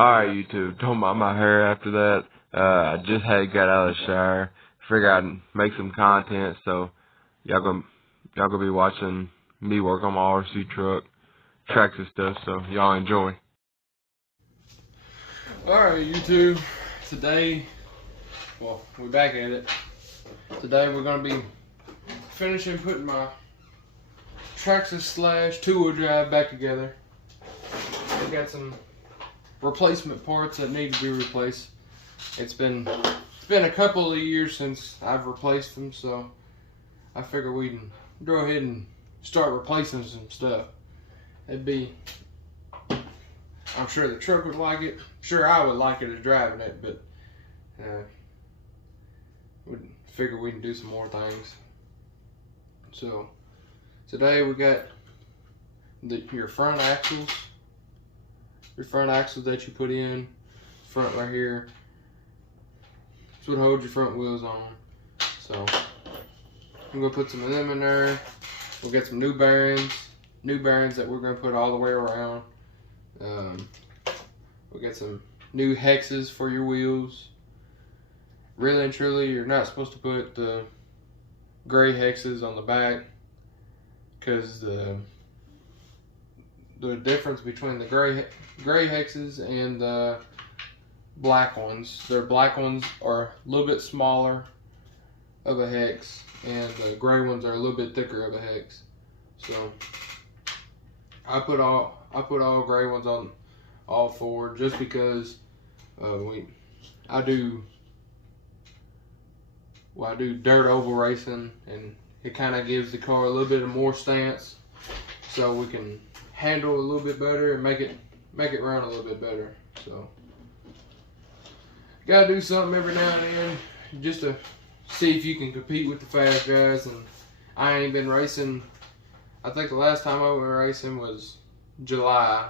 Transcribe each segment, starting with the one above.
Alright, YouTube, don't mind my hair after that. I just had got out of the shower. Figured I'd make some content, so y'all gonna be watching me work on my RC truck, tracks and stuff, so y'all enjoy. Alright, YouTube, today, well, we're back at it. Today we're gonna be finishing putting my Traxxas slash two-wheel drive back together. I've got some replacement parts that need to be replaced. It's been a couple of years since I've replaced them, so I figure we can go ahead and start replacing some stuff. I'm sure the truck would like it. Sure, I would like it as driving it, but we figure we can do some more things. So today we got your front axles. Your front axles that you put in front right here. That's what holds your front wheels on. So I'm gonna put some of them in there. We'll get some new bearings that we're gonna put all the way around. We'll get some new hexes for your wheels. Really and truly, you're not supposed to put the gray hexes on the back, because the difference between the gray hexes and the black ones, their black ones are a little bit smaller of a hex, and the gray ones are a little bit thicker of a hex. So I put all gray ones on all four, just because I do dirt oval racing, and it kind of gives the car a little bit of more stance, so we can handle it a little bit better and make it run a little bit better. So gotta do something every now and then just to see if you can compete with the fast guys. And I ain't been racing. I think the last time I went racing was July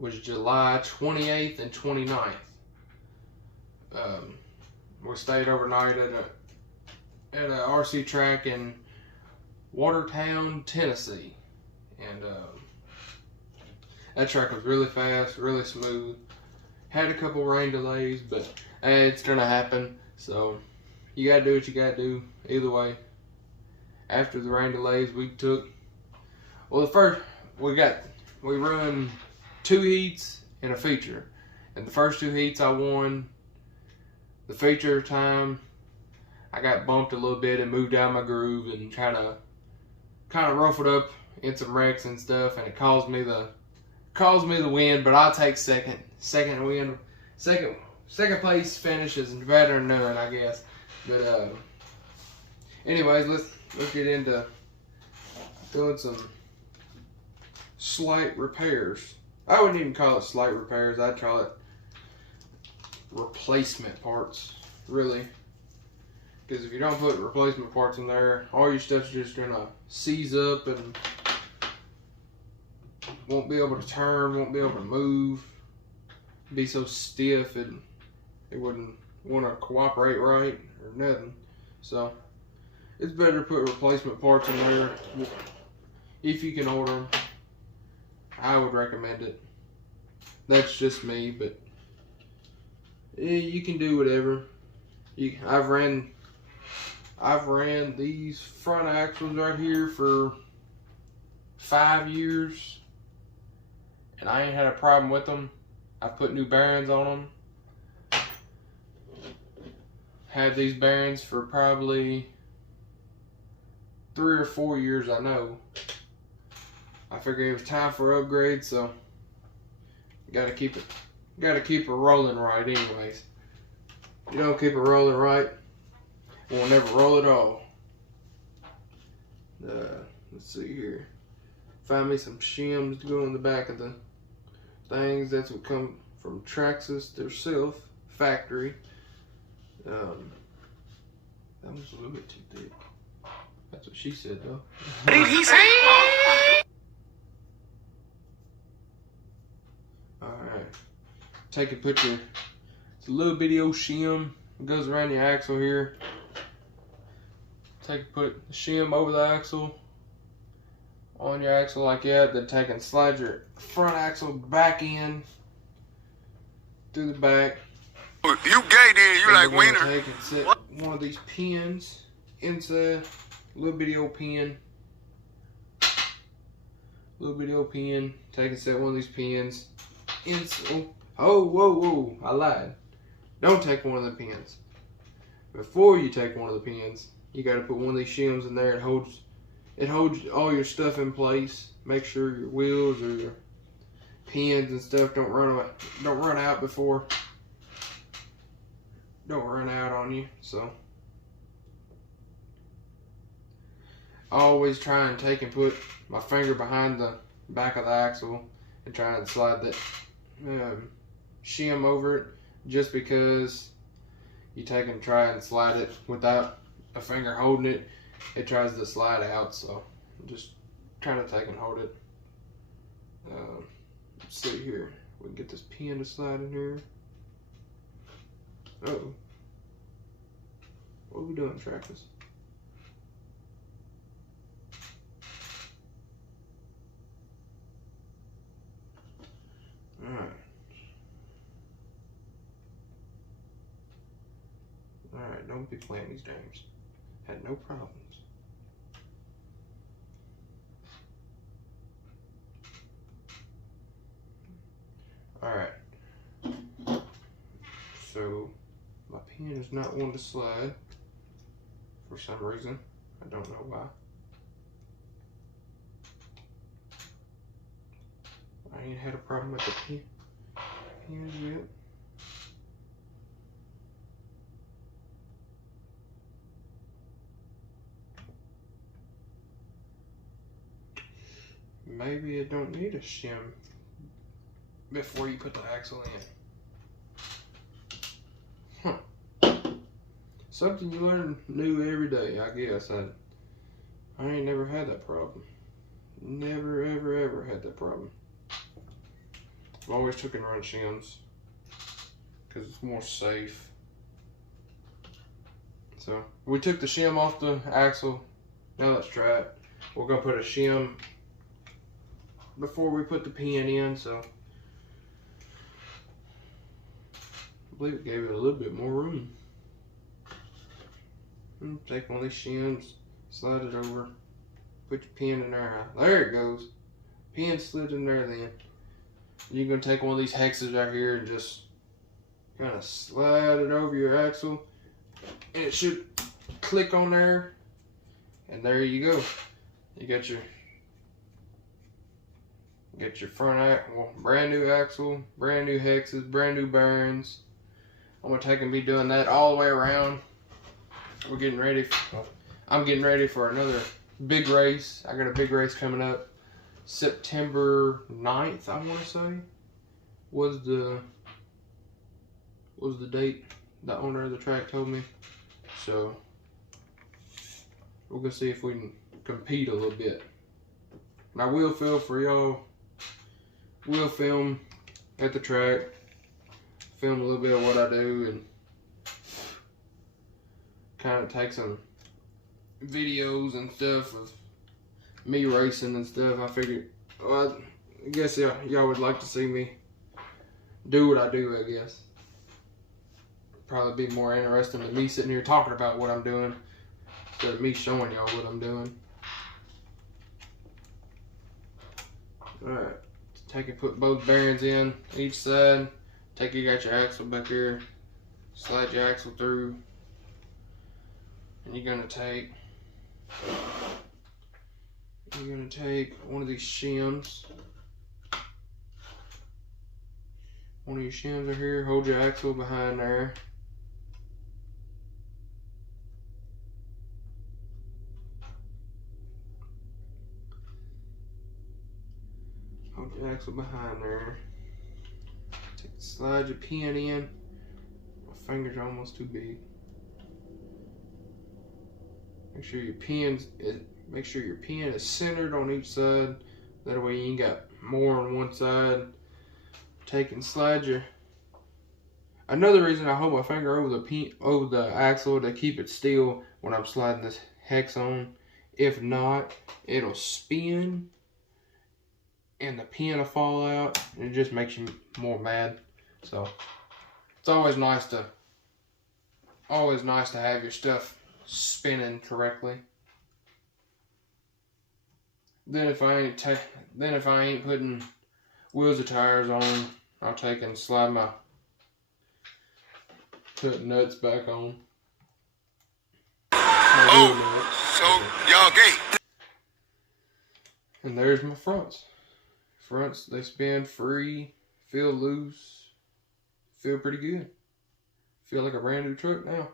28th and 29th. We stayed overnight at a RC track in Watertown, Tennessee, and that track was really fast, really smooth. Had a couple rain delays, but hey, it's gonna happen. So you gotta do what you gotta do. Either way, after the rain delays, we run 2 heats and a feature. And the first 2 heats I won. The feature time, I got bumped a little bit and moved down my groove and kind of ruffled up in some wrecks and stuff, and it caused me the win. But I'll take second win. Second place finish is better than none, I guess. But anyways, let's get into doing some slight repairs. I wouldn't even call it slight repairs. I'd call it replacement parts, really. Because if you don't put replacement parts in there, all your stuff's just gonna seize up and won't be able to turn, won't be able to move, be so stiff it wouldn't want to cooperate right or nothing. So it's better to put replacement parts in there if you can order them. I would recommend it. That's just me, but you can do whatever. I've ran these front axles right here for 5 years, and I ain't had a problem with them. I've put new bearings on them. Had these bearings for probably 3 or 4 years, I know. I figured it was time for upgrade, so gotta keep it rolling right anyways. If you don't keep it rolling right, we'll never roll at all. Let's see here. Find me some shims to go in the back of the things. That's what come from Traxxas themselves, factory. That was a little bit too thick. That's what she said, though. What did he say? Alright. Take a picture. It's a little bitty old shim. It goes around the axle here. Put the shim over the axle on your axle like that, then take and slide your front axle back in through the back. You gay then, you like wiener. Take and set one of these pins inside, little bitty old pin. Little bitty old pin. Take and set one of these pins. Oh, whoa, I lied. Don't take one of the pins. Before you take one of the pins, you got to put one of these shims in there. It holds all your stuff in place. Make sure your wheels or your pins and stuff don't run out before. Don't run out on you. So I always try and take and put my finger behind the back of the axle and try and slide that shim over it, just because you take and try and slide it without a finger holding it, it tries to slide out. So just try to take and hold it. Let's see here. We can get this pin to slide in here. Uh-oh. What are we doing, Travis? Alright, don't be playing these games. Had no problems. Alright. So, my pin is not one to slide for some reason. I don't know why. I ain't had a problem with the pins yet. Maybe it don't need a shim before you put the axle in. Huh. Something you learn new every day, I guess. I ain't never had that problem. Never, ever had that problem. I've always took and run shims because it's more safe. So we took the shim off the axle. Now let's try it. We're gonna put a shim before we put the pin in, so I believe it gave it a little bit more room. Take one of these shims, slide it over, put your pin in there. There it goes. Pin slid in there then. You're going to take one of these hexes out here and just kind of slide it over your axle, and it should click on there, and there you go. You got your front axle, brand new axle, brand new hexes, brand new bearings. I'm going to take and be doing that all the way around. I'm getting ready for another big race. I got a big race coming up. September 9th, I want to say, was the date the owner of the track told me. So we're gonna see if we can compete a little bit. And I will film for y'all. We'll film at the track, film a little bit of what I do, and kind of take some videos and stuff of me racing and stuff. I figured, well, I guess y'all would like to see me do what I do, I guess. Probably be more interesting than me sitting here talking about what I'm doing instead of me showing y'all what I'm doing. Alright, take and put both bearings in each side. You got your axle back here, slide your axle through, and you're gonna take one of these shims. One of your shims are here. Hold your axle behind there. Hold your axle behind there. Slide your pin in. My fingers are almost too big. Make sure your pin is centered on each side. That way you ain't got more on one side. Take and slide your. Another reason I hold my finger over the axle to keep it still when I'm sliding this hex on. If not, it'll spin and the pin will fall out, and it just makes you more mad. So it's always nice to have your stuff spinning correctly. Then if I ain't putting wheels or tires on, I'll take and put nuts back on. Oh, so y'all gay. And there's my fronts. Fronts, they spin free, feel loose, feel pretty good. Feel like a brand new truck now.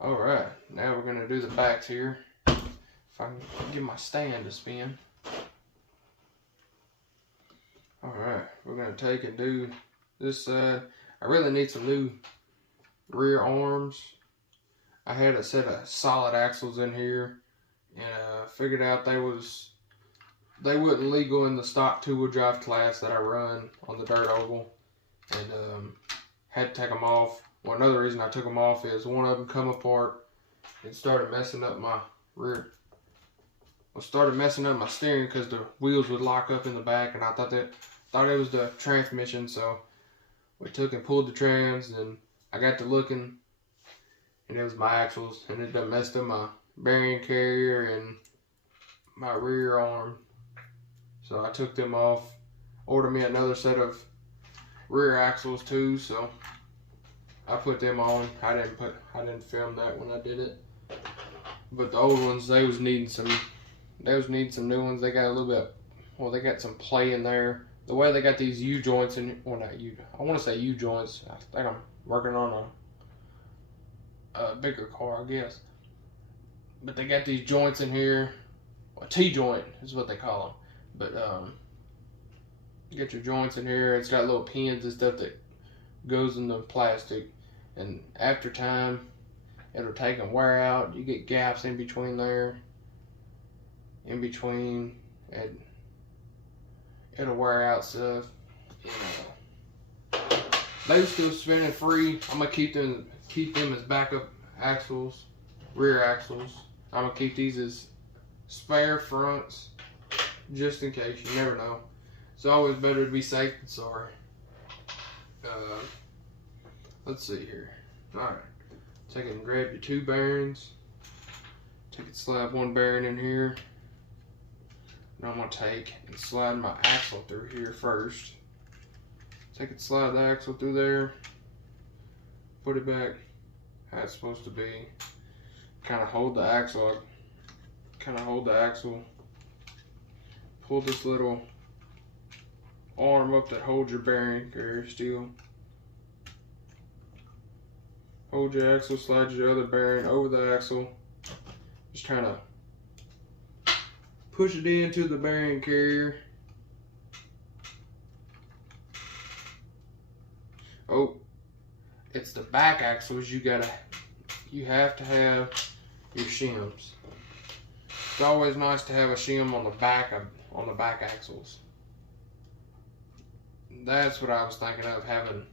Alright, now we're gonna do the backs here. If I can get my stand to spin. Alright, we're gonna take and do this side. I really need some new rear arms. I had a set of solid axles in here, and figured out they wasn't legal in the stock 2-wheel drive class that I run on the dirt oval, and had to take them off. Well, another reason I took them off is one of them come apart and started messing up my rear. Well, started messing up my steering because the wheels would lock up in the back, and I thought it was the transmission. So we took and pulled the trans, and I got to looking, and it was my axles, and it done messed up my bearing carrier and my rear arm. So I took them off, ordered me another set of rear axles too, so I put them on. I didn't film that when I did it. But the old ones, they was needing some new ones. They got a little bit, well, they got some play in there. The way they got these U-joints in, well, not U, I want to say U-joints. I think I'm working on a bigger car, I guess. But they got these joints in here. A T-joint is what they call them. But you get your joints in here. It's got little pins and stuff that goes in the plastic, and after time it'll take and wear out. You get gaps in between there, and it'll wear out stuff. They still spinning free. I'm gonna keep them as backup axles, rear axles. I'm gonna keep these as spare fronts, just in case. You never know. It's always better to be safe than sorry. Let's see here. Alright. Take it and grab your 2 bearings. Take it, slide one bearing in here. And I'm going to take and slide my axle through here first. Take it, slide the axle through there. Put it back how it's supposed to be. Kind of hold the axle. Pull this little arm up that holds your bearing carrier still. Hold your axle, slide your other bearing over the axle. Just kind of push it into the bearing carrier. Oh, it's the back axles you have to have your shims. It's always nice to have a shim on the back axles. That's what I was thinking of, having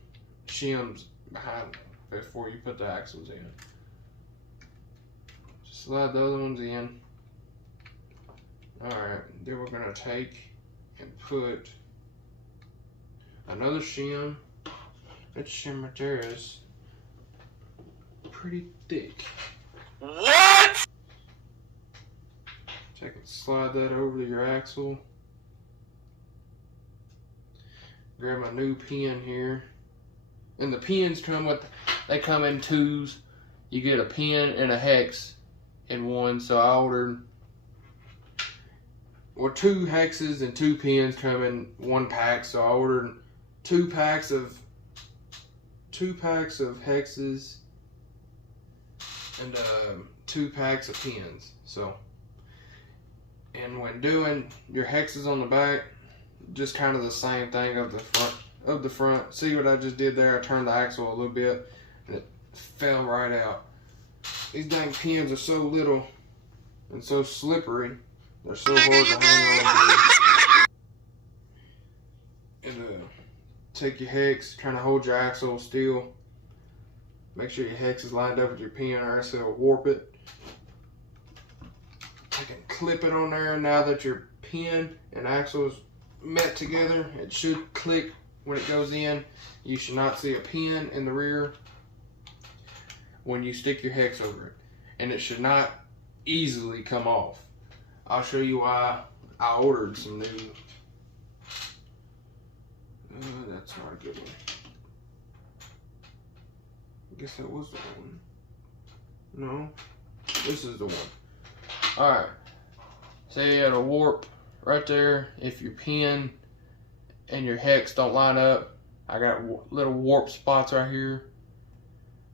shims behind before you put the axles in. Just slide the other ones in. Alright, then we're going to take and put another shim. That shim right there is pretty thick. What? Take and slide that over to your axle. Grab my new pin here. And the pins come in 2s. You get a pin and a hex in one. So I ordered, well, 2 hexes and 2 pins come in one pack. So I ordered 2 packs of hexes and 2 packs of pins. So, and when doing your hexes on the back, just kind of the same thing of the front. See what I just did there? I turned the axle a little bit and it fell right out. These dang pins are so little and so slippery. They're so hard to hang on to. And take your hex, kind of hold your axle still. Make sure your hex is lined up with your pin, or else it'll warp it. I can clip it on there now that your pin and axles met together, it should click when it goes in. You should not see a pin in the rear when you stick your hex over it, and it should not easily come off. I'll show you why I ordered some new. That's not a good one. I guess that was the one. No, this is the one. Alright, so you had a warp right there. If your pin and your hex don't line up, I got little warp spots right here.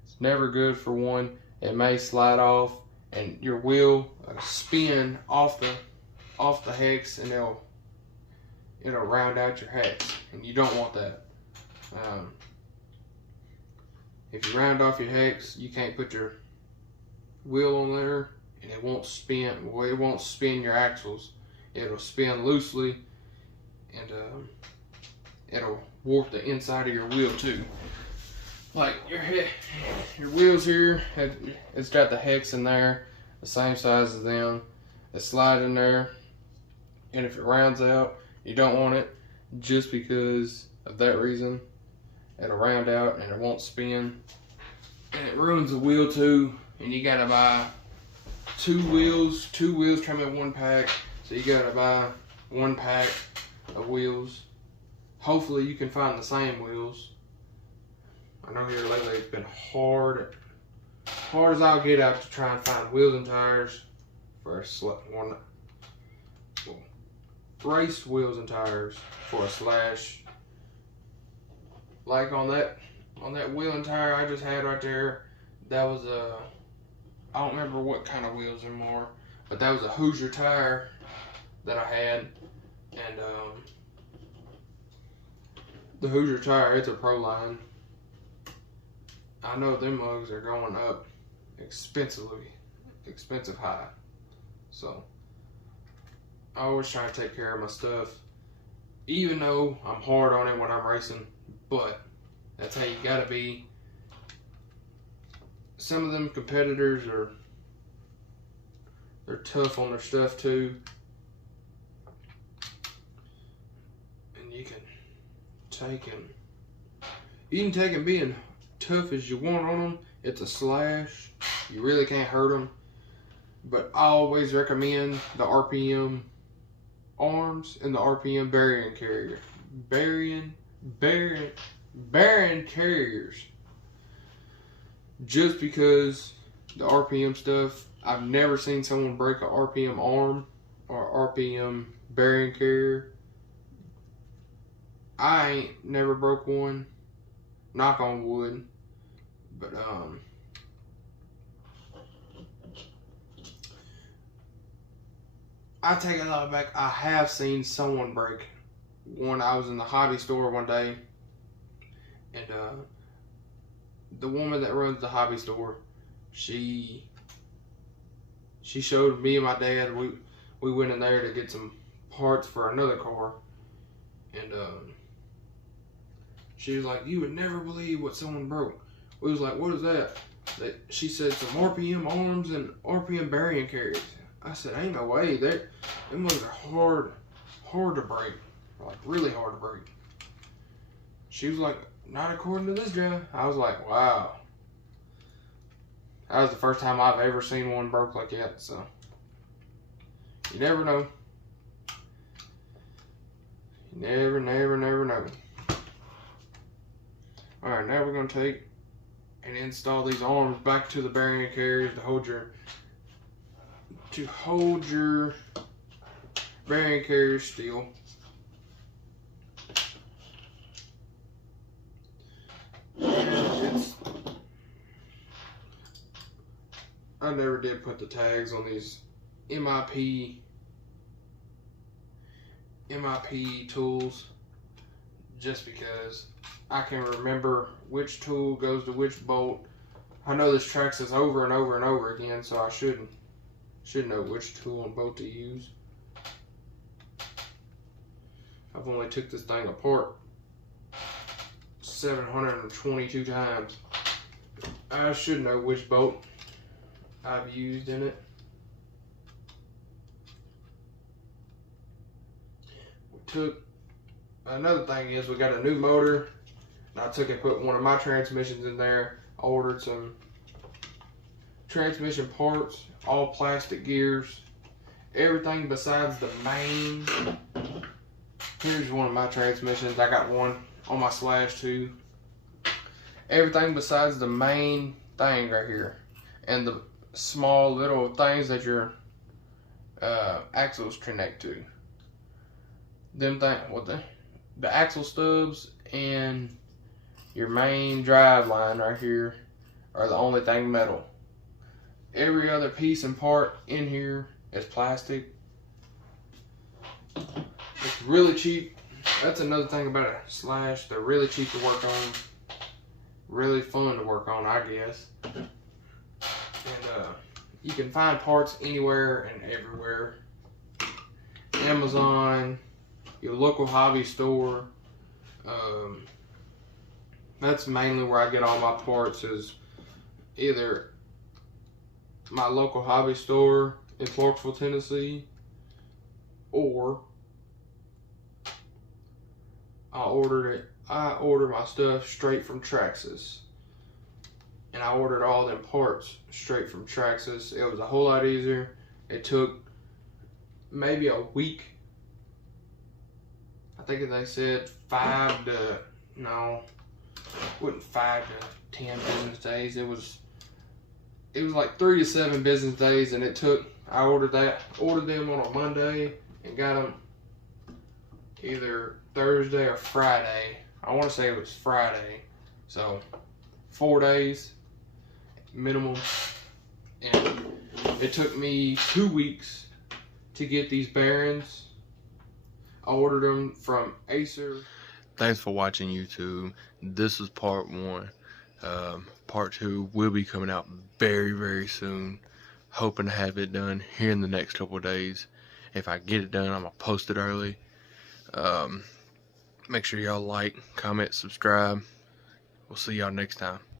It's never good for one. It may slide off and your wheel spin off the hex, and it'll round out your hex, and you don't want that. If you round off your hex, you can't put your wheel on there, and it won't spin. Well, it won't spin your axles. It'll spin loosely, and it'll warp the inside of your wheel too. Like your wheels here, it's got the hex in there, the same size as them. It slide in there, and if it rounds out, you don't want it. Just because of that reason, it'll round out and it won't spin, and it ruins the wheel too. And you gotta buy two wheels come in one pack, so you gotta buy one pack of wheels. Hopefully you can find the same wheels. I know here lately it's been hard as I'll get out to try and find wheels and tires for race wheels and tires for a Slash. Like on that wheel and tire I just had right there, that was I don't remember what kind of wheels anymore, but that was a Hoosier tire that I had, and the Hoosier tire, it's a Pro Line. I know them mugs are going up expensive high, so I always try to take care of my stuff, even though I'm hard on it when I'm racing, but that's how you gotta be. Some of them competitors they're tough on their stuff too, and you can take and being tough as you want on them. It's a Slash, you really can't hurt them, but I always recommend the RPM arms and the RPM bearing carrier. Bearing carriers. Just because the RPM stuff, I've never seen someone break a RPM arm or RPM bearing carrier. I ain't never broke one, knock on wood, but I take a lot back. I have seen someone break one. I was in the hobby store one day, and the woman that runs the hobby store, she showed me and my dad. We went in there to get some parts for another car, and she was like, "You would never believe what someone broke." We was like, "What is that?" She said some RPM arms and RPM bearing carriers. I said, "Ain't no way. Them ones are hard to break, like really hard to break." She was like, "Not according to this guy." I was like, "Wow." That was the first time I've ever seen one broke like that, so you never know. You never know. Alright, now we're going to take and install these arms back to the bearing carriers to hold your bearing carriers still. I never did put the tags on these MIP tools, just because I can remember which tool goes to which bolt. I know this track says over and over and over again, so I should know which tool and bolt to use. I've only took this thing apart 722 times. I should know which bolt I've used in it. another thing is we got a new motor. And I took and put one of my transmissions in there. I ordered some transmission parts, all plastic gears, everything besides the main. Here's one of my transmissions. I got one on my Slash too. Everything besides the main thing right here, and the small little things that your axles connect to. The axle stubs and your main drive line right here are the only thing metal. Every other piece and part in here is plastic. It's really cheap. That's another thing about a Slash. They're really cheap to work on. Really fun to work on, I guess. And you can find parts anywhere and everywhere. Amazon, your local hobby store. That's mainly where I get all my parts, is either my local hobby store in Clarksville, Tennessee, or I order my stuff straight from Traxxas. And I ordered all them parts straight from Traxxas. It was a whole lot easier. It took maybe a week. I think they said 5 to 10 business days. It was like 3 to 7 business days, and I ordered them on a Monday and got them either Thursday or Friday. I want to say it was Friday. So 4 days minimum. And it took me 2 weeks to get these bearings. I ordered them from Acer. Thanks for watching, YouTube. This is part 1. Part 2 will be coming out very, very soon. Hoping to have it done here in the next couple of days. If I get it done, I'm going to post it early. Make sure y'all like, comment, subscribe. We'll see y'all next time.